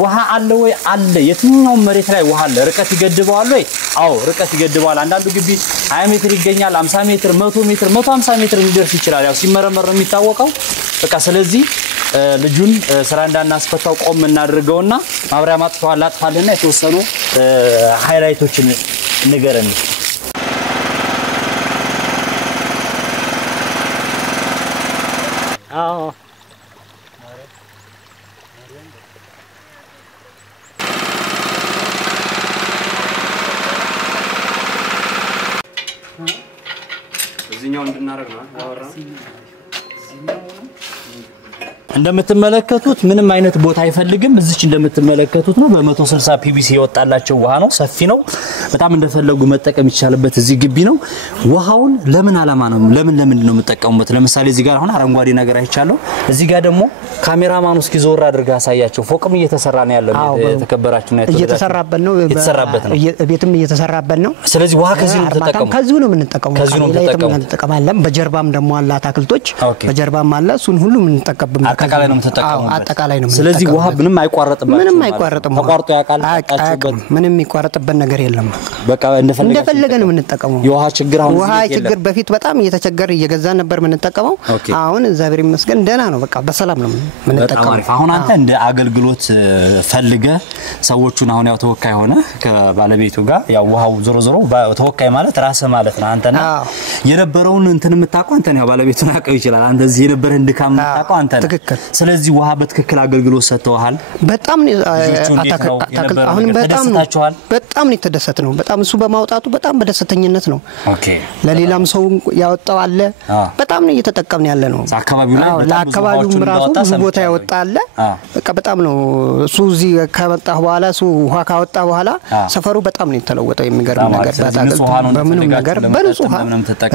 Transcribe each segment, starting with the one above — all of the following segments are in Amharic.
ውሃ አለ ወይ አለ የትኛው መሬት ላይ ውሃ አለ ርቀት ይገድባል ወይ አዎ ርቀት ይገድባል አንዳንዱ ግቢ 20 ሜትር ይገኛል 50 ሜትር 100 ሜትር 150 ሜትር ሊደርስ ይችላል ያው ሲመረመር ነው የሚታወቀው በቃ ስለዚህ ልጁን ስራ እንዳናስፈታው ቆም እናድርገውና ማብሪያ ማጥፋው አላጥፋልና የተወሰኑ ሃይላይቶችን ንገረን አዎ እዚህኛው እንድናረግ ነው ያወራ እንደምትመለከቱት ምንም አይነት ቦታ አይፈልግም እዚች እንደምትመለከቱት ነው በ160 ፒቪሲ የወጣላቸው ውሃ ነው ሰፊ ነው በጣም እንደፈለጉ መጠቀም ይቻላልበት እዚህ ግቢ ነው ውሃውን ለምን አላማ ነው ለምን ነው መጠቀሙበት ለምሳሌ እዚህ ጋር አሁን አረንጓዴ ነገር አይቻለው እዚህ ጋር ደግሞ ካሜራማኑ እስኪ ዞር አድርጋ ያሳያቸው ፎቅም እየተሰራ ነው ያለው የተከበራችሁና እየተሰራበት ነው ቤትም እየተሰራበት ነው ስለዚህ ውሃ ከዚህ ነው ተጠቀሙ ከዚህ ነው የምንጠቀመው ከዚህ ነው ተጠቀማለን በጀርባም ደግሞ አለ አታክልቶች በጀርባም አለ እሱን ሁሉ የምንጠቀምበት አጠቃላይ ነው ተጠቀሙ አጠቃላይ ነው ስለዚህ ውሃ ምንም አይቋረጥም ተቋርጦ ያቃል ምንም ይቋረጥበት ነገር የለም በቃ እንደፈለገ ነው የምንጠቀመው የውሃ ችግር አሁን ውሃ ችግር በፊት በጣም እየተቸገረ እየገዛን ነበር የምንጠቀመው አሁን እግዚአብሔር ይመስገን ደህና ነው በቃ በሰላም ነው የምንጠቀመው አሁን አንተ እንደ አገልግሎት ፈልገ ሰዎቹን አሁን ያው ተወካይ ሆነ ከባለቤቱ ጋር ያው ውሃው ዞሮ ተወካይ ማለት ራስ ማለት ነው አንተና የነበረውን እንትን የምታውቀው አንተ ነው ባለቤቱን አቀው ይችላል አንተ እዚህ የነበረን ድካም የምታውቀው አንተ ነው ስለዚህ ውሃ በትክክል አገልግሎት ሰጥተዋል በጣም አታክል አሁን በጣም ነው የተደሰተነው በጣም እሱ በማውጣቱ በጣም በደስተኝነት ነው ኦኬ ለሌላም ሰው ያወጣው አለ በጣም ነው እየተጠቀምን ያለ ነው አካባቢው ላይ ለአካባቢው ራሱ ብዙ ቦታ ያወጣል በቃ በጣም ነው እሱ እዚህ ከመጣ በኋላ እሱ ውሃ ካወጣ በኋላ ሰፈሩ በጣም ነው የተለወጠው የሚገርም ነገር ባታቀል በምንም ነገር በንጹህ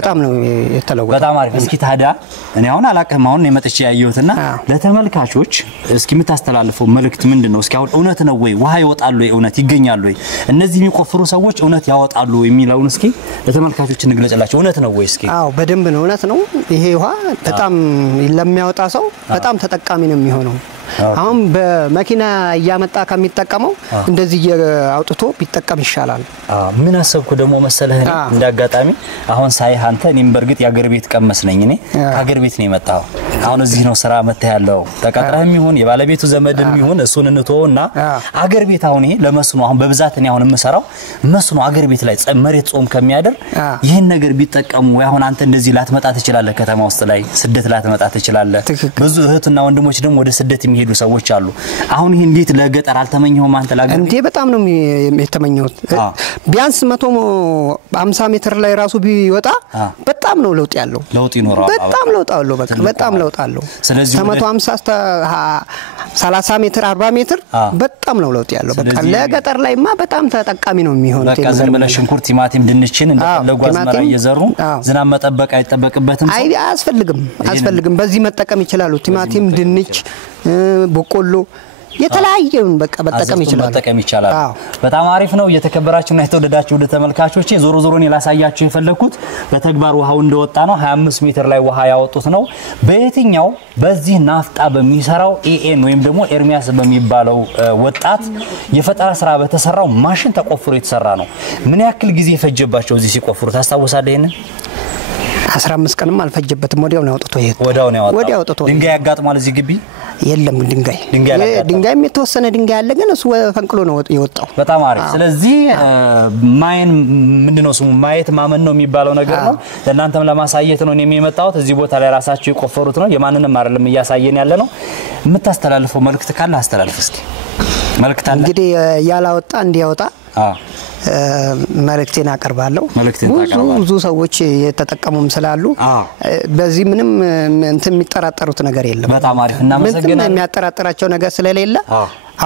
በጣም ነው የተለወጠው በጣም አሪፍ እስኪ ታዲያ እኔ አሁን አላቀም አሁን የመጥቼ ያየሁትና ለተመልካቾች እስኪ ምታስተላልፈው መልእክት ምንድነው እስኪ አሁን እውነት ነው ወይ ውሃ ይወጣሉ ወይ እውነት ይገኛሉ ወይ እነዚህ የሚቆፍሩ ሰዎች እውነት ያወጣሉ ወይ የሚለውን እስኪ ለተመልካቾች እንግለጽላቸው እውነት ነው ወይ እስኪ አዎ በደንብ ነው እውነት ነው ይሄ ውሃ በጣም ለሚያወጣ ሰው በጣም ተጠቃሚ ነው የሚሆነው አሁን በመኪና ያመጣ ከሚጠቀመው እንደዚህ አውጥቶ ቢጠቀም ይሻላል ምን አሰብኩ ደግሞ መሰለህ እንዳጋጣሚ አሁን ሳይ አንተ እኔም በርግጥ ያገር ቤት ቀመስ ነኝ እኔ ያገር ቤት ነው የመጣው አሁን እዚህ ነው ስራ መተ ያለው ተቀጥረህም ይሁን የባለቤቱ ዘመድም ይሁን እሱን እንተውና አገር ቤት አሁን ይሄ ለመስኖ አሁን በብዛት እኔ አሁን የምሰራው መስኖ አገር ቤት ላይ መሬት ጾም ከሚያደር ይሄን ነገር ቢጠቀሙ አሁን አንተ እንደዚህ ላትመጣ ትችላለህ ከተማ ውስጥ ላይ ስደት ላትመጣ ትችላለህ ብዙ እህትና ወንድሞች ደግሞ ወደ ስደት የሚሄዱ ሰዎች አሉ አሁን ይሄ እንዴት ለገጠር አልተመኘውም አንተ ላገር እንዴ በጣም ነው የተመኘው ቢያንስ 150 ሜትር ላይ ራሱ ቢወጣ በጣም ነው ለውጥ ያለው ለውጥ ይኖራል በጣም ለውጥ አለው በቃ በጣም ለውጥ አለው ስለዚህ 150 እስከ 30 ሜትር 40 ሜትር በጣም ነው ለውጥ ያለው በቃ ለገጠር ላይማ በጣም ተጠቃሚ ነው የሚሆነው በቃ ዝም ብለ ሽንኩርት ቲማቲም ድንችን እንደፈለጉ አዝመራ እየዘሩ ዝናብ መጠበቅ አይተበቅበትም አስፈልግም በዚህ መጠቀም ይችላሉ ቲማቲም ድንች በቆሎ የተለያየውን በቃ መጠቀም ይችላል በጣም አሪፍ ነው የተከበራችሁና የተወደዳችሁ ወደ ተመልካቾቼ ዞሮ ዞሮን ያላሳያችሁ የፈለኩት በተግባር ውሃው እንደወጣ ነው 25 ሜትር ላይ ውሃ ያወጡት ነው በየትኛው በዚህ ናፍጣ በሚሰራው ኤኤን ወይም ደግሞ ኤርሚያስ በሚባለው ወጣት የፈጠራ ስራ በተሰራው ማሽን ተቆፍሮ የተሰራ ነው ምን ያክል ጊዜ ፈጀባቸው እዚህ ሲቆፍሩ ታስታውሳለህ ይሄን 15 ቀንም አልፈጀበትም ወዲያው ነው ያወጡት ይሄ ወዲያው ያወጡት ድንጋይ ያጋጥማል እዚህ ግቢ የለም ድንጋይም የተወሰነ ድንጋይ አለ ግን እሱ ፈንቅሎ ነው የወጣው በጣም አሪፍ ስለዚህ ማይን ምንድነው ስሙ ማየት ማመን ነው የሚባለው ነገር ነው ለእናንተም ለማሳየት ነው እኔም የመጣሁት እዚህ ቦታ ላይ ራሳቸው ይቆፈሩት ነው የማንንም አይደለም እያሳየን ያለ ነው የምታስተላልፈው መልእክት ካለ አስተላልፍ እስኪ መልእክት አለ እንግዲህ ያላወጣ እንዲያወጣ መልእክቴን አቀርባለሁ ብዙ ሰዎች የተጠቀሙም ስላሉ በዚህ ምንም እንትን የሚጠራጠሩት ነገር የለም በጣም አሪፍ እና መሰገና የሚያጠራጥራቸው ነገር ስለሌለ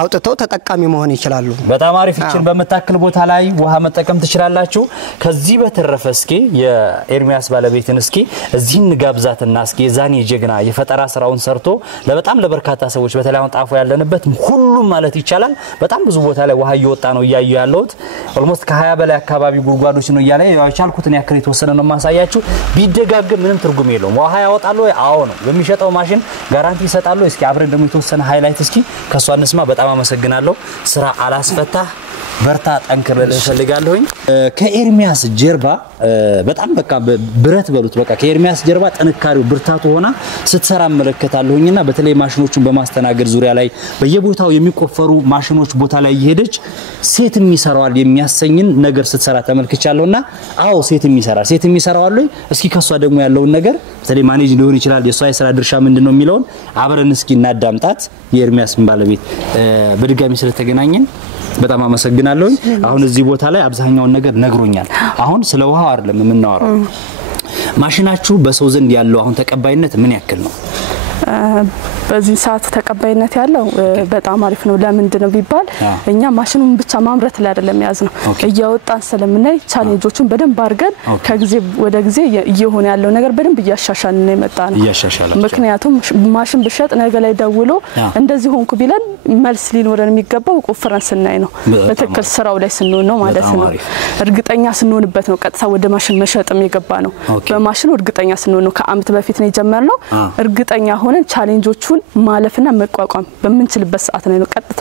አውጥተው ተጠቃሚ መሆን ይችላሉ በጣም አሪፍ እቺን በመታከል ቦታ ላይ ውሃ መጠቀም ትችላላችሁ ከዚህ በተረፈ እስኪ የኤርሚያስ ባለቤትን እስኪ እዚህ እንጋብዛትና እስኪ ዛኔ ጀግና የፈጠራ ስራውን ሰርቶ ለበጣም ለበርካታ ሰዎች በተለይ አሁን ጣፎ ያለንበት ሁሉም ማለት ይቻላል በጣም ብዙ ቦታ ላይ ውሃ እየወጣ ነው ያያዩ ያለውት ኦልሞስት ከ20 በላይ አካባቢ ጉርጓዶች ነው ያለ ያቻልኩትን ያክል የተወሰነ ነው ማሳያችሁ ቢደጋግም ምንም ትርጉም የለውም ውሃ ያወጣሉ አዎ ነው በሚሸጠው ማሽን ጋራንቲ ይሰጣሉ እስኪ አብረን ደግሞ የተወሰነ ሃይላይት እስኪ ከሷ እንስማ በጣም በጣም አመሰግናለሁ ስራ አላስፈታህ በርታ ጠንክር ለፈልጋለሁኝ ከኤርሚያስ ጀርባ በጣም በቃ ብረት በሉት በቃ ከኤርሚያስ ጀርባ ጥንካሬው ብርታቱ ሆና ስትሰራ መለከታለሁኝና በተለይ ማሽኖቹን በማስተናገድ ዙሪያ ላይ በየቦታው የሚቆፈሩ ማሽኖች ቦታ ላይ ይሄደች ሴትም ይሰራዋል የሚያሰኝን ነገር ስትሰራ ተመልክቻለሁና አዎ ሴትም ይሰራዋል እስኪ ከሷ ደግሞ ያለውን ነገር በተለይ ማኔጅ ሊሆን ይችላል የሷ የሥራ ድርሻ ምንድነው የሚለውን አብረን እስኪ እናዳምጣት የኤርሚያስን ባለቤት በድጋሚ ስለተገናኘን በጣም አመሰግናለሁ አሁን እዚህ ቦታ ላይ አብዛኛውን ነገር ነግሮኛል አሁን ስለ ውሃው አይደለም የምናወራው ማሽናችሁ በሰው ዘንድ ያለው አሁን ተቀባይነት ምን ያክል ነው በዚህ ሰዓት ተቀባይነት ያለው በጣም አሪፍ ነው ለምንድነው ቢባል እኛ ማሽኑን ብቻ ማምረት ላይ አይደለም ያዝነው እያወጣን ስለምናይ ቻሌንጆቹን በደንብ አድርገን ከጊዜ ወደ ጊዜ እየሆነ ያለው ነገር በደንብ እያሻሻልን ነው የመጣነው ምክንያቱም ማሽን ብሸጥ ነገ ላይ ደውሎ እንደዚህ ሆንኩ ቢለን መልስ ሊኖረን የሚገባው ቆፍረን ስናይ ነው በትክክል ስራው ላይ ስንሆን ነው ማለት ነው እርግጠኛ ስንሆንበት ነው ቀጥታ ወደ ማሽን መሸጥም የገባ ነው በማሽኑ እርግጠኛ ስንሆን ነው ከአመት በፊት ነው የጀመርነው እርግጠኛ ሆነን ቻሌንጆቹን ማለፍና መቋቋም በመንችልበት ሰዓት ነው ቀጥታ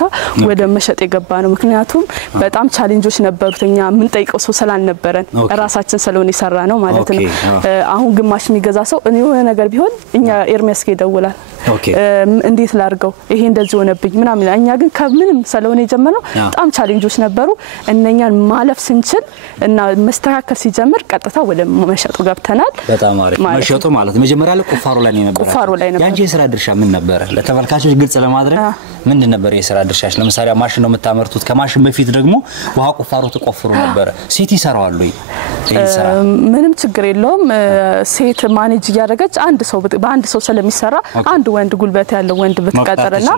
ወደ መሸጥ የገባ ነው ምክንያቱም በጣም ቻሌንጆች ነበሩትኛ ምን ጠይቀው ሰው ስላልነበረን ራሳችን ስለሆነ ይሰራ ነው ማለት ነው አሁን ግማሽ የሚገዛ ሰው እኔ የሆነ ነገር ቢሆን እኛ ኤርሚያስ ይደውላል እንዴት ላርገው ይሄ እንደዚህ ሆነብኝ ምናምን እኛ ግን ከምንም ስለሆነ የጀመረው በጣም ቻሌንጆች ነበሩ እነኛን ማለፍ ስንችል እና መስተካከል ሲጀምር ቀጥታ ወደ መሸጡ ገብተናል በጣም አሪፍ መሸጡ ማለት መጀመሪያ ላይ ቁፋሮ ላይ ነበር ያንቺ የሥራ ድርሻ ምን ነበር ለተመልካቾች ግልጽ ለማድረግ ምን ነበር የሥራ ድርሻሽ ለምሳሌ ማሽን ነው የምታመርቱት ከማሽን በፊት ደግሞ ውሃ ቁፋሮ ተቆፍሩ ነበር ሴት ይሰራዋል ወይ ምንም ችግር የለውም ሴት ማኔጅ ያደረገች በአንድ ሰው ስለሚሰራ አንድ ወንድ ጉልበት ያለው ወንድ በተቀጠረና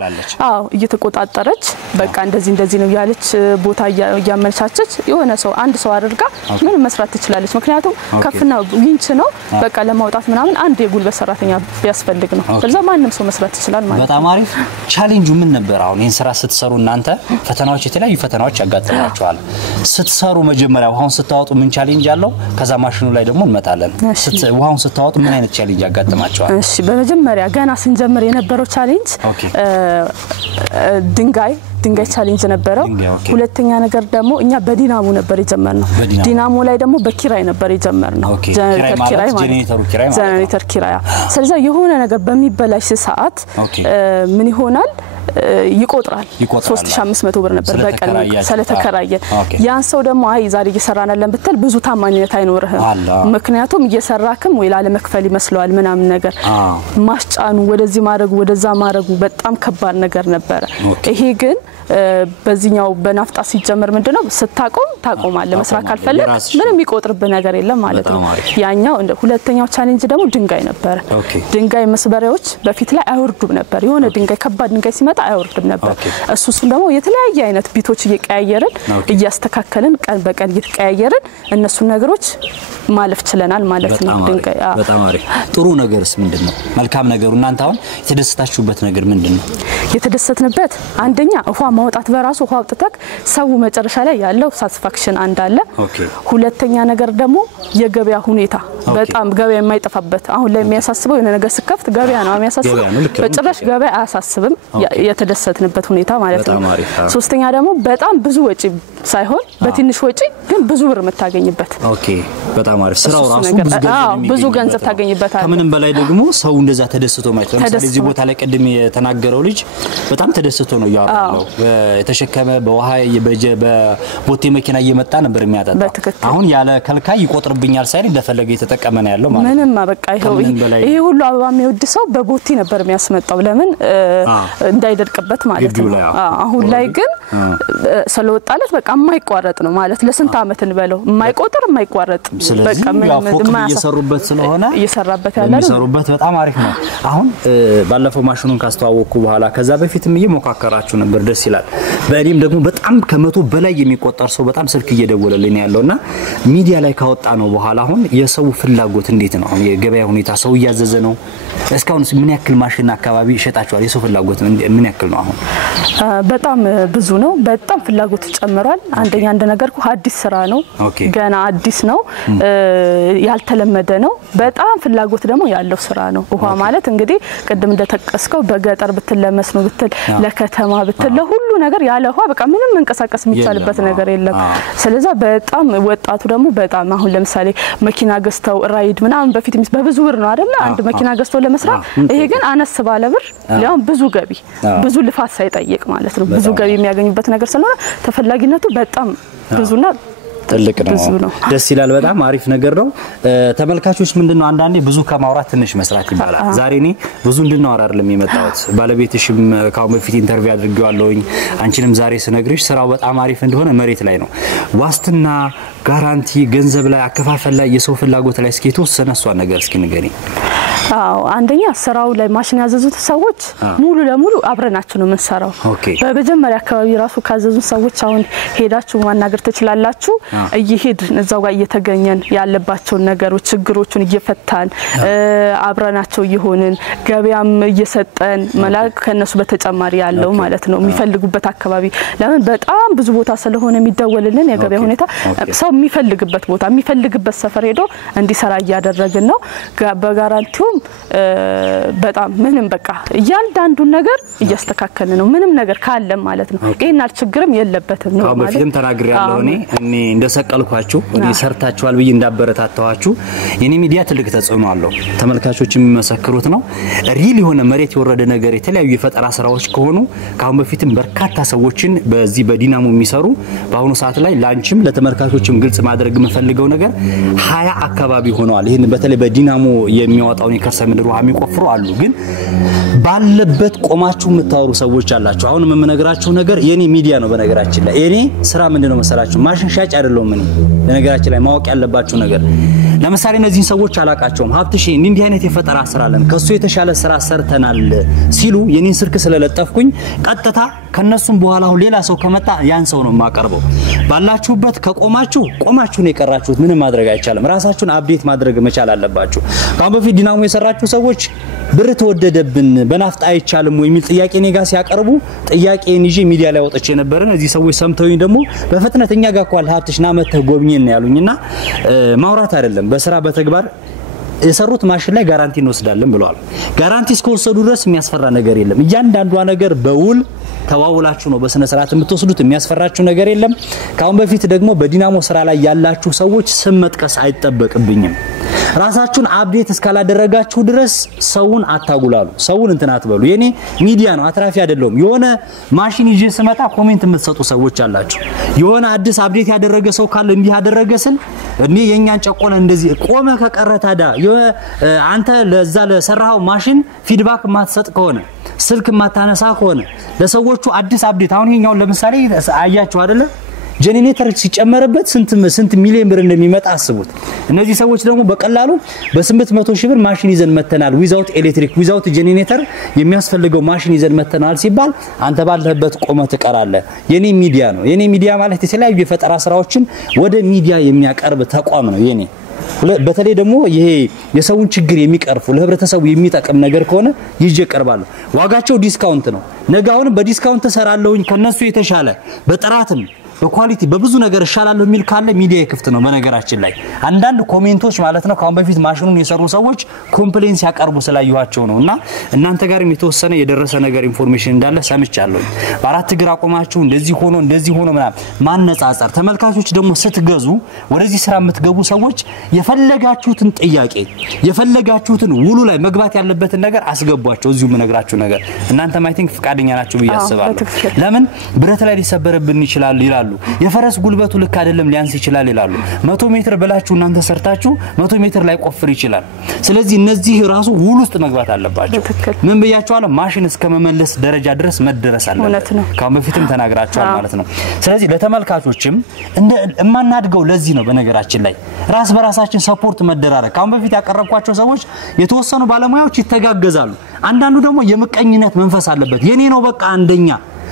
አዎ እየተቆጣጣረች በቃ እንደዚህ ነው ያለች ቦታ ያመልቻቸች የሆነ ሰው አንድ ሰው አድርጋ ምን መስራት ትችላለች ምክንያቱም ከፍና ዊንች ነው በቃ ለማውጣት ምናምን አንድ የጉልበት ሰራተኛ ቢያስፈልግ ነው ስለዚህ ማንንም ሰው መስራት ይችላል ማለት በጣም አሪፍ ቻሌንጁ ምን ነበር አሁን ይሄን ስራ ስትሰሩ እናንተ ፈተናዎች የተለያዩ ፈተናዎች ያጋጥማቸዋል ስትሰሩ መጀመሪያ ውሃውን ስታወጡ ምን ቻሌንጅ አለው ከዛ ማሽኑ ላይ ደግሞ እንመጣለን ውሃውን ስታወጡ ምን አይነት ቻሌንጅ ያጋጥማቸዋል እሺ በመጀመሪያ ገና ስንጀምር የነበረው ቻሌንጅ ድንጋይ ቻሌንጅ ነበረው ሁለተኛ ነገር ደግሞ እኛ በዲናሞ ነበር የጀመርነው ዲናሞ ላይ ደግሞ በኪራይ ነበር የጀመርነው ጀነሬተር ኪራይ ስለዚህ የሆነ ነገር በሚበላሽ ሰዓት ምን ይሆናል ይቆጥራል 3500 ብር ነበር በቀን ስለተከራየ ያን ሰው ደግሞ አይ ዛሬ እየሰራናለን ብትል ብዙ ታማኝነት አይኖርህም ምክንያቱም እየሰራክም ወይ ላለ መክፈል ይመስላል ምናምን ነገር ማስጫኑ ወደዚህ ማድረጉ ወደዛ ማድረጉ በጣም ከባድ ነገር ነበር ይሄ ግን በዚህኛው በናፍጣ ሲጀመር ምንድነው ስታቆም ታቆማለህ መስራት ካልፈለክ ምንም ይቆጥርብህ ነገር የለም ማለት ነው ያኛው እንደ ሁለተኛው ቻሌንጅ ደግሞ ድንጋይ ነበር ድንጋይ መስበሪያዎች በፊት ላይ አይወርዱም ነበር የሆነ ድንጋይ ከባድ ድንጋይ ሲመጣ አይወርድም ነበር እሱን ደግሞ የተለያየ አይነት ቢቶች እየቀያየርን እያስተካከለን ቀን በቀን እየተቀያየርን እነሱ ነገሮች ማለፍ ችለናል ማለት ነው ድንጋይ በጣም አሪፍ ጥሩ ነገርስ ምንድነው መልካም ነገሩ እናንተ አሁን የተደሰታችሁበት ነገር ምንድነው የተደሰትንበት አንደኛ ውሃ ማውጣት በራሱ ውሃ አውጥተክ ሰው መጨረሻ ላይ ያለው ሳቲስፋክሽን አንዳለ ሁለተኛ ነገር ደግሞ የገበያ ሁኔታ በጣም ገበያ የማይጠፋበት አሁን ላይ የሚያሳስበው የሆነ ነገር ስከፍት ገበያ ነው የሚያሳስበው በጭራሽ ገበያ አያሳስብም የተደሰትንበት ሁኔታ ማለት ነው ሶስተኛ ደግሞ በጣም ብዙ ወጪ ሳይሆን በትንሽ ወጪ ግን ብዙ ብር መታገኝበት በጣም አሪፍ ስራው ራሱ ብዙ ገንዘብ ታገኝበታል ከምንም በላይ ደግሞ ሰው እንደዛ ተደስቶ ማለት ነው ስለዚህ ቦታ ላይ ቀድም የተናገረው ልጅ በጣም ተደስቶ ነው ያወራው የተሸከመ በውሃ በቦቴ መኪና እየመጣ ነበር የሚያጣጣ አሁን ያለ ከልካይ ይቆጥርብኛል ሳይል እንደፈለገ የተጠቀመ ነው ያለው ማለት ምንም በቃ ይሄ ሁሉ አበባ የሚወድ ሰው በቦቴ ነበር የሚያስመጣው ለምን እንዳይደርቅበት ማለት ነው አሁን ላይ ግን ስለወጣለት በቃ የማይቋረጥ ነው ማለት ለስንት አመት እንበለው የማይቆጥር የማይቋረጥ በቃ ምንም እየሰሩበት ስለሆነ እየሰራበት ያለው እየሰሩበት በጣም አሪፍ ነው አሁን ባለፈው ማሽኑን ካስተዋወቁ በኋላ ከዛ በፊትም እየሞካከራችሁ ነበር ደስ ይላል በእኔም ደግሞ በጣም ከመቶ በላይ የሚቆጠር ሰው በጣም ስልክ እየደወለልኝ ያለውና ሚዲያ ላይ ካወጣ ነው በኋላ አሁን የሰው ፍላጎት እንዴት ነው አሁን የገበያ ሁኔታ ሰው እያዘዘ ነው እስካሁን ምን ያክል ማሽን አካባቢ ይሸጣቸዋል የሰው ፍላጎት ምን ያክል ነው አሁን በጣም ብዙ ነው በጣም ፍላጎት ጨምሯል ይፈልጋል አንደኛ እንደነገርኩ አዲስ ስራ ነው ገና አዲስ ነው ያልተለመደ ነው በጣም ፍላጎት ደግሞ ያለው ስራ ነው ውሃ ማለት እንግዲህ ቅድም እንደተቀስከው በገጠር ብትለመስ ነው ብትል ለከተማ ብትል ለሁሉ ነገር ያለ ውሃ በቃ ምንም መንቀሳቀስ የሚቻልበት ነገር የለም ስለዚህ በጣም ወጣቱ ደግሞ በጣም አሁን ለምሳሌ መኪና ገዝተው ራይድ ምናምን በፊት በብዙ ብር ነው አይደል አንድ መኪና ገዝተው ለመስራት ይሄ ግን አነስ ባለ ብር ያው ብዙ ገቢ ብዙ ልፋት ሳይጠይቅ ማለት ነው ብዙ ገቢ የሚያገኙበት ነገር ስለሆነ ተፈላጊነቱ በጣም ብዙና ትልቅ ነው ደስ ይላል በጣም አሪፍ ነገር ነው ተመልካቾች ምንድነው አንዳንዴ ብዙ ከማውራት ትንሽ መስራት ይባላል ዛሬ እኔ ብዙ እንድናወራ አይደለም የመጣሁት ባለቤትሽም ካው በፊት ኢንተርቪው አድርጌዋለሁኝ አንቺንም ዛሬ ስነግርሽ ስራው በጣም አሪፍ እንደሆነ መሬት ላይ ነው ዋስትና ጋራንቲ ገንዘብ ላይ አከፋፈል ላይ የሰው ፍላጎት ላይ እስኪ ተወሰነሷ ነገር እስኪ ንገሪ አዎ አንደኛ ስራው ላይ ማሽን ያዘዙት ሰዎች ሙሉ ለሙሉ አብረናቸው ነው የምንሰራው በመጀመሪያ አካባቢ ራሱ ካዘዙን ሰዎች አሁን ሄዳችሁ ማናገር ትችላላችሁ እየሄድን እዛው ጋር እየተገኘን ያለባቸው ነገሮች ችግሮቹን እየፈታን አብረናቸው ይሆንን ገበያም እየሰጠን መላክ ከነሱ በተጨማሪ ያለው ማለት ነው የሚፈልጉበት አካባቢ ለምን በጣም ብዙ ቦታ ስለሆነ የሚደወልልን የገበያ ሁኔታ ሰው የሚፈልግበት ቦታ የሚፈልግበት ሰፈር ሄዶ እንዲሰራ ያያደረግን ነው በጋራንቲው በጣም ምንም በቃ እያንዳንዱን ነገር እያስተካከልን ነው ምንም ነገር ካለ ማለት ነው ይሄናል ችግርም የለበትም ነው ማለት በፊትም ተናግሬያለሁ እኔ እንደሰቀልኳችሁ እኔ ሰርታችኋል ብዬ እንዳበረታታዋችሁ የኔ ሚዲያ ትልቅ ተጽዕኖ አለው ተመልካቾችም የሚመሰክሩት ነው ሪል የሆነ መሬት የወረደ ነገር የተለያዩ የፈጠራ ስራዎች ከሆኑ ካሁን በፊትም በርካታ ሰዎችን በዚህ በዲናሞ የሚሰሩ በአሁኑ ሰዓት ላይ ላንቺም ለተመልካቾችም ግልጽ ማድረግ የምፈልገው ነገር 20 አካባቢ ሆነዋል ይሄን በተለይ በዲናሞ የሚያወጣው የከርሰ ምድር ውሃ የሚቆፍሩ አሉ ግን ባለበት ቆማችሁ የምታወሩ ሰዎች አላችሁ አሁን የምነግራችሁ ነገር የኔ ሚዲያ ነው በነገራችን ላይ የኔ ስራ ምንድነው መሰላችሁ ማሽን ሻጭ አይደለም እኔ በነገራችን ላይ ማወቅ ያለባችሁ ነገር ለምሳሌ እነዚህ ሰዎች አላቃቸውም ሀብትሽ እንዲህ አይነት የፈጠራ ስራ አለን ከሱ የተሻለ ስራ ሰርተናል ሲሉ የኔን ስልክ ስለለጠፍኩኝ ቀጥታ ከነሱም በኋላ ሌላ ሰው ከመጣ ያን ሰው ነው ማቀርበው ባላችሁበት ከቆማችሁ ነው የቀራችሁት ምንም ማድረግ አይቻልም ራሳችሁን አፕዴት ማድረግ መቻል አለባችሁ ካሁን በፊት ዲናሞ የሰራችሁ ሰዎች ብር ተወደደብን በናፍጣ አይቻልም ወይ የሚል ጥያቄ ኔጋ ሲያቀርቡ ጥያቄን ይዤ ሚዲያ ላይ ወጥቼ ነበርና እዚህ ሰዎች ሰምተውኝ ደግሞ በፍጥነተኛ ጋር ቋል ሀብትሽና መተህ ጎብኝና ያሉኝና ማውራት አይደለም በስራ በተግባር የሰሩት ማሽን ላይ ጋራንቲ እንወስዳለን ብለዋል ጋራንቲ እስከወሰዱ ድረስ የሚያስፈራ ነገር የለም እያንዳንዷ ነገር በውል ተዋውላችሁ ነው በስነ ስርዓት የምትወስዱት የሚያስፈራችሁ ነገር የለም ካሁን በፊት ደግሞ በዲናሞ ስራ ላይ ያላችሁ ሰዎች ስም መጥቀስ አይጠበቅብኝም ራሳችሁን አፕዴት እስካላደረጋችሁ ድረስ ሰውን አታጉላሉ ሰውን እንትን አትበሉ የኔ ሚዲያ ነው አትራፊ አይደለም የሆነ ማሽን ይዤ ስመጣ ኮሜንት የምትሰጡ ሰዎች አላችሁ የሆነ አዲስ አፕዴት ያደረገ ሰው ካለ እንዲህ ያደረገስል እኔ የኛን ጨቆነ እንደዚህ ቆመ ከቀረታዳ አንተ ለዛ ለሰራው ማሽን ፊድባክ ማትሰጥ ከሆነ ስልክ ማታነሳ ከሆነ ለሰዎቹ አዲስ አፕዴት አሁን ይሄኛው ለምሳሌ አያችሁ አይደለ ጄኔሬተር ሲጨመርበት ስንት ሚሊዮን ብር እንደሚመጣ አስቡት እነዚህ ሰዎች ደግሞ በቀላሉ በ800 ሺህ ብር ማሽን ይዘን መተናል ዊዛውት ኤሌክትሪክ ዊዛውት ጄኔሬተር የሚያስፈልገው ማሽን ይዘን መተናል ሲባል አንተ ባለህበት ቆመህ ትቀራለህ የኔ ሚዲያ ነው የኔ ሚዲያ ማለት የተለያዩ የፈጠራ ስራዎችን ወደ ሚዲያ የሚያቀርብ ተቋም ነው የኔ በተለይ ደግሞ ይሄ የሰውን ችግር የሚቀርፉ ለህብረተሰቡ የሚጠቅም ነገር ከሆነ ይዤ ቀርባለሁ ዋጋቸው ዲስካውንት ነው ነጋውን በዲስካውንት ተሰራለውኝ ከነሱ የተሻለ በጥራትም በኳሊቲ በብዙ ነገር ሻላል የሚል ካለ ሚዲያ ይክፍት ነው በነገራችን ላይ አንዳንድ ኮሜንቶች ማለት ነው ካሁን በፊት ማሽኑን የሰሩ ሰዎች ኮምፕሌንስ ያቀርቡ ስላዩዋቸው ነውና እናንተ ጋር የተወሰነ የደረሰ ነገር ኢንፎርሜሽን እንዳለ ሰምቻለሁ በአራት ግራ ቆማችሁ እንደዚህ ሆኖ ማነጻጸር ተመልካቾች ደግሞ ስትገዙ ወደዚህ ስራ የምትገቡ ሰዎች የፈለጋችሁትን ጥያቄ የፈለጋችሁትን ውሉ ላይ መግባት ያለበትን ነገር አስገቧቸው እዚሁ ምነግራችሁ ነገር እናንተ ማይ ቲንክ ፍቃደኛ ናችሁ በያስባለሁ ለምን ብረት ላይ ሊሰበረብን ይችላል ይላሉ የፈረስ ጉልበቱ ልክ አይደለም ሊያንስ ይችላል ይላሉ 100 ሜትር በላችሁ እናንተ ሰርታችሁ 100 ሜትር ላይ ቆፍር ይችላል ስለዚህ እነዚህ ራሱ ውል ውስጥ መግባት አለባቸው ምን በያቸዋለሁ ማሽን እስከመመለስ ደረጃ ድረስ መደረስ አለበት ካሁን በፊትም ተናግራችኋል ማለት ነው ስለዚህ ለተመልካቾችም እማናድገው ለዚህ ነው በነገራችን ላይ ራስ በራሳችን ሰፖርት መደራረግ ካሁን በፊት ያቀረብኳቸው ሰዎች የተወሰኑ ባለሙያዎች ይተጋገዛሉ አንዳንዱ ደግሞ የምቀኝነት መንፈስ አለበት የኔ ነው በቃ አንደኛ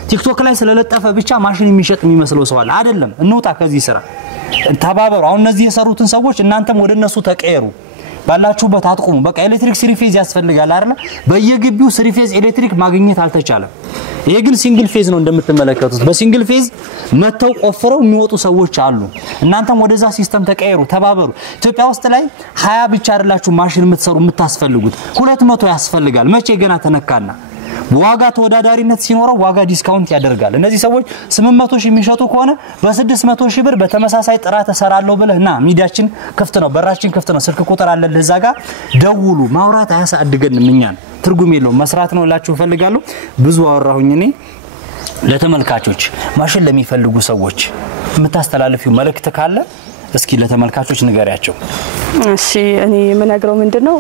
ቲክቶክ ላይ ስለለጠፈ ብቻ ማሽን የሚሸጥ የሚመስለው ሰው አለ አይደለም እንውጣ ከዚህ ስራ ተባበሩ አሁን እነዚህ የሰሩትን ሰዎች እናንተም ወደነሱ ተቀየሩ ባላችሁበት አጥቁሙ በቃ ኤሌክትሪክ ስሪ ፌዝ ያስፈልጋል አይደል በየግቢው ስሪ ፌዝ ኤሌክትሪክ ማግኘት አልተቻለም ይሄ ግን ሲንግል ፌዝ ነው እንደምትመለከቱት በሲንግል ፌዝ መተው ቆፍረው የሚወጡ ሰዎች አሉ እናንተም ወደዛ ሲስተም ተቀየሩ ተባበሩ ኢትዮጵያ ውስጥ ላይ 20 ብቻ አይደላችሁ ማሽን የምትሰሩ የምታስፈልጉት 200 ያስፈልጋል መቼ ገና ተነካና ዋጋ ተወዳዳሪነት ሲኖረው ዋጋ ዲስካውንት ያደርጋል እነዚህ ሰዎች 800 ሺህ የሚሸጡ ከሆነ በ600 ሺህ ብር በተመሳሳይ ጥራት ተሰራለው ብለህና ሚዲያችን ክፍት ነው በራችን ክፍት ነው ስልክ ቁጥር አለ ለዛ ጋር ደውሉ ማውራት አያሳድገንም እኛን ትርጉም የለውም መስራት ነው ላችሁ ፈልጋለሁ ብዙ አወራሁኝ እኔ ለተመልካቾች ማሽን ለሚፈልጉ ሰዎች የምታስተላልፊው መልእክት ካለ እስኪ ለተመልካቾች ንገሪያቸው እሺ እኔ ምነግረው ምንድነው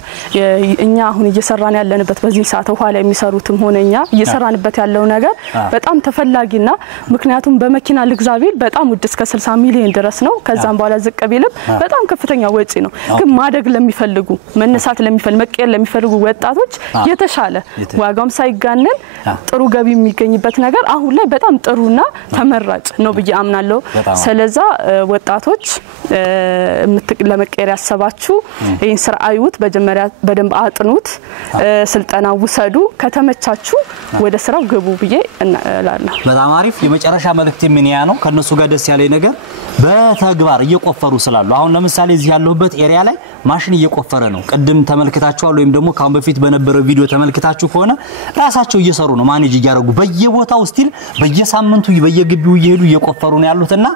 እኛ አሁን እየሰራን ያለንበት በዚህ ሰዓት ውሃ ላይ የሚሰሩትም ሆነኛ እየሰራንበት ያለው ነገር በጣም ተፈላጊና ምክንያቱም በመኪና ለግዛቢል በጣም ውድ እስከ 60 ሚሊዮን ድረስ ነው ከዛም በኋላ ዝቅ ቢልም በጣም ከፍተኛ ወጪ ነው ግን ማደግ ለሚፈልጉ መነሳት ለሚፈልጉ መቀየር ለሚፈልጉ ወጣቶች የተሻለ ዋጋም ሳይጋነን ጥሩ ገቢ የሚገኝበት ነገር አሁን ላይ በጣም ጥሩና ተመራጭ ነው ብዬ አምናለሁ ስለዛ ወጣቶች ለመቀየር ያሰባችሁ ይሄን ስራ አይውት በመጀመሪያ በደንብ አጥኑት ስልጠና ወሰዱ ከተመቻችሁ ወደ ስራው ገቡ ብዬ እላለሁ በጣም አሪፍ የመጨረሻ መልእክት ምን ያ ነው ከነሱ ጋር ደስ ያለ ነገር በተግባር እየቆፈሩ ስላሉ አሁን ለምሳሌ እዚህ ያለሁበት ኤሪያ ላይ ማሽን እየቆፈረ ነው ቅድም ተመልክታችኋል ወይም ደግሞ ካሁን በፊት በነበረው ቪዲዮ ተመልክታችሁ ከሆነ ራሳቸው እየሰሩ ነው ማኔጅ ያያረጉ በየቦታው ስቲል በየሳምንቱ በየግቢው እየሄዱ እየቆፈሩ ነው ያሉትና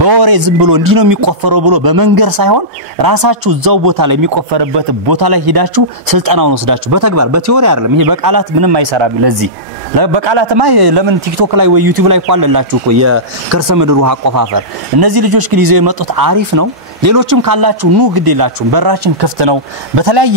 በወሬ ዝም ብሎ እንዲ ነው የሚቆፈረው ብሎ በመንገር ሳይሆን ራሳችሁ እዛው ቦታ ላይ የሚቆፈርበት ቦታ ላይ ሄዳችሁ ስልጠናውን ወስዳችሁ በተግባር በቲዮሪ አይደለም ይሄ በቃላት ምንም አይሰራም ለዚህ በቃላትማ ለምን ቲክቶክ ላይ ወይ ዩቲዩብ ላይ ቋለላችሁ እኮ የከርሰ ምድር ውሃ አቆፋፈር እነዚህ ልጆች ግን ይዘው የመጡት አሪፍ ነው ሌሎችም ካላችሁ ኑ ግዴላችሁ በራችን ክፍት ነው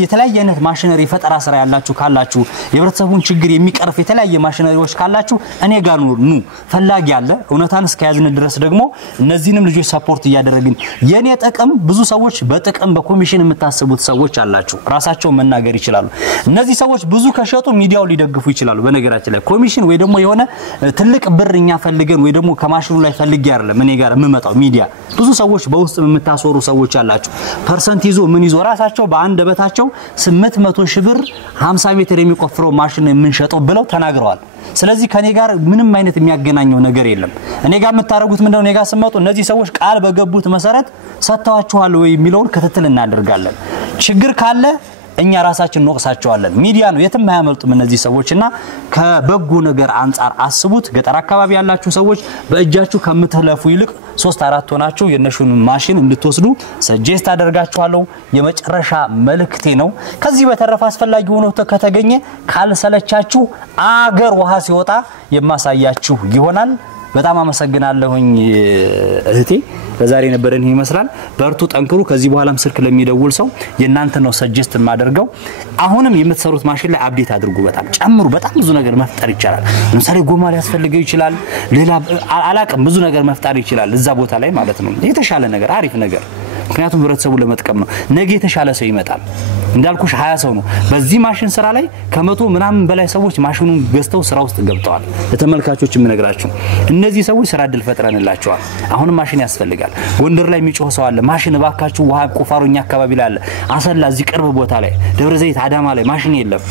የተለያየ አይነት ማሽነሪ ፈጠራ ስራ ያላችሁ ካላችሁ የብረተሰቡን ችግር የሚቀርፍ የተለያየ ማሽነሪዎች ካላችሁ እኔ ጋር ኑ ፈላጊ ያለ እውነታን እስከያዝን ድረስ ደግሞ እነዚህንም ልጆች ሰፖርት ያደረግን የኔ ጥቅም ብዙ ሰዎች በጥቅም በኮሚሽን የምታስቡት ሰዎች አላችሁ ራሳቸው መናገር ይችላሉ እነዚህ ሰዎች ብዙ ከሸጡ ሚዲያው ሊደግፉ ይችላሉ በነገራችን ላይ ኮሚሽን ወይ ደግሞ የሆነ ትልቅ ብርኛ ፈልገን ወይ ደግሞ ከማሽኑ ላይ ፈልጊ አይደለም እኔ ጋር የምመጣው ሚዲያ ብዙ ሰዎች በውስጥ የምታስወሩ ሰዎች አላችሁ ፐርሰንት ይዞ ምን ይዞ ራሳቸው በአንደበታቸው 800 ሺህ ብር 50 ሜትር የሚቆፍረው ማሽን የምንሸጠው ብለው ተናግረዋል ስለዚህ ከኔ ጋር ምንም አይነት የሚያገናኘው ነገር የለም እኔ ጋር መታረጉት ምንድነው እኔ ጋር ስመጡ እነዚህ ሰዎች ቃል በገቡት መሰረት ሰጣዋችኋል ወይ የሚለውን ክትትል እናደርጋለን ችግር ካለ እኛ ራሳችን እንወቅሳቸዋለን ሚዲያ ነው የትም ማያመልጡም እነዚህ ሰዎችና ከበጎ ነገር አንፃር አስቡት ገጠር አካባቢ ያላችሁ ሰዎች በእጃችሁ ከምትለፉ ይልቅ 3-4 ሆናችሁ የነሹን ማሽን እንድትወስዱ ሰጀስት አደርጋችኋለሁ የመጨረሻ መልእክቴ ነው ከዚህ በተረፈ አስፈላጊ ሆኖ ከተገኘ ካልሰለቻችሁ አገር ውሃ ሲወጣ የማሳያችሁ ይሆናል በጣም አመሰግናለሁኝ እህቴ በዛሬ ነበረን ይመስላል በርቱ ጠንክሩ ከዚህ በኋላም ስልክ ለሚደውል ሰው የናንተ ነው ሰጀስት ማደርገው አሁንም የምትሰሩት ማሽን ላይ አፕዴት አድርጉ በጣም ጨምሩ በጣም ብዙ ነገር መፍጠር ይችላል ለምሳሌ ጎማ ያስፈልገው ይችላል ሌላ አላቅም ብዙ ነገር መፍጠር ይችላል እዛ ቦታ ላይ ማለት ነው የተሻለ ነገር አሪፍ ነገር ምክንያቱም ህብረተሰቡ ለመጥቀም ነው ነገ የተሻለ ሰው ይመጣል እንዳልኩሽ 20 ሰው ነው በዚህ ማሽን ስራ ላይ ከመቶ ምናምን በላይ ሰዎች ማሽኑን ገዝተው ስራ ውስጥ ገብተዋል ለተመልካቾች ምነግራችሁ እነዚህ ሰዎች ስራ እድል ፈጥረንላቸዋል አሁን ማሽን ያስፈልጋል ጎንደር ላይ የሚጮህ ሰው አለ ማሽን ባካችሁ ውሃ ቆፋሮኛ አካባቢ ላይ አለ አሰላ እዚህ ቅርብ ቦታ ላይ ደብረ ዘይት አዳማ ላይ ማሽን የለም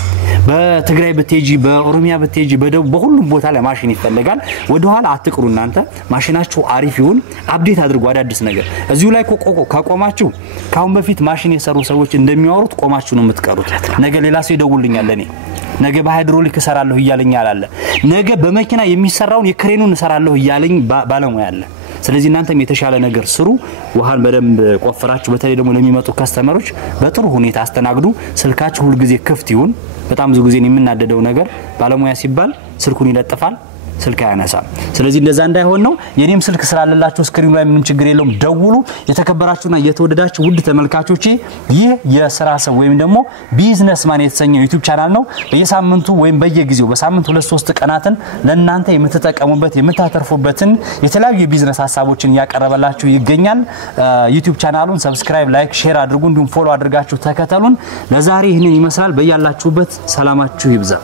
በትግራይ በቴጂ በኦሮሚያ በቴጂ በሁሉም ቦታ ላይ ማሽን ይፈልጋል ወደ ኋላ አትቅሩ እናንተ ማሽናችሁ አሪፍ ይሁን አፕዴት አድርጉ አዳዲስ ነገር እዚሁ ላይ ካቆማችሁ ካሁን በፊት ማሽን የሰሩ ሰዎች እንደሚያወሩት ቆማችሁ ነው የምትቀሩት ነገ ሌላ ሰው ይደውልልኛል ለኔ ነገ በሃይድሮሊክ ሰራለሁ ይያለኛል አለ ነገ በመኪና የሚሰራውን የክሬኑን ሰራለሁ ይያለኝ ባለሙያ አለ ስለዚህ እናንተም የተሻለ ነገር ስሩ ውሃን በደንብ ቆፍራችሁ በተለይ ደግሞ ለሚመጡ ካስተመሮች በጥሩ ሁኔታ አስተናግዱ ስልካችሁ ሁሉ ጊዜ ክፍት ይሁን በጣም ብዙ ጊዜ የምናደደው ነገር ባለሙያ ሲባል ስልኩን ይለጥፋል ስልክ ያነሳል ስለዚህ እንደዛ እንዳይሆን ነው የኔም ስልክ ስላለላችሁ ስክሪኑ ላይ ምንም ችግር የለውም ደውሉ የተከበራችሁና የተወደዳችሁ ውድ ተመልካቾቼ ይህ የስራ ሰው ወይም ደግሞ ቢዝነስማን የተሰኘው ዩቲዩብ ቻናል ነው በየሳምንቱ ወይም በየጊዜው በሳምንቱ 2-3 ቀናትን ለእናንተ የምትጠቀሙበት የምታተርፉበትን የተለያዩ የቢዝነስ ሐሳቦችን ያቀርበላችሁ ይገኛል ዩቲዩብ ቻናሉን ሰብስክራይብ ላይክ ሼር አድርጉ እንዲሁም ፎሎ አድርጋችሁ ተከተሉን ለዛሬ ይሄንን ይመስላል በእያላችሁበት ሰላማችሁ ይብዛ